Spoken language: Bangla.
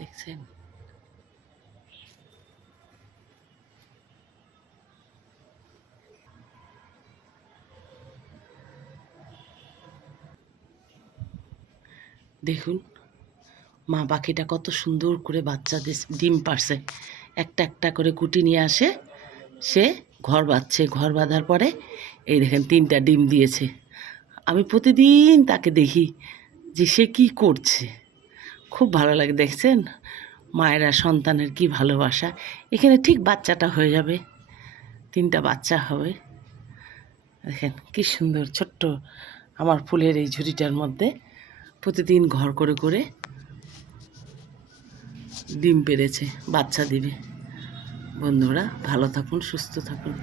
দেখছেন? দেখুন মা পাখিটা কত সুন্দর করে বাচ্চা ডিম পারছে। একটা একটা করে কুটি নিয়ে আসে, সে ঘর বাঁধছে। ঘর বাঁধার পরে এই দেখেন 3টা ডিম দিয়েছে। আমি প্রতিদিন তাকে দেখি যে সে কি করছে। খুব ভালো লাগে, দেখছেন মায়েরা সন্তানের কি ভালোবাসা। এখানে ঠিক বাচ্চাটা হয়ে যাবে, 3টা বাচ্চা হবে। দেখেন কি সুন্দর ছোট্ট আমার ফুলের এই ঝুড়িটার মধ্যে প্রতিদিন ঘর করে করে ডিম পেড়েছে, বাচ্চা দিবে। বন্ধুরা ভালো থাকুন, সুস্থ থাকুন।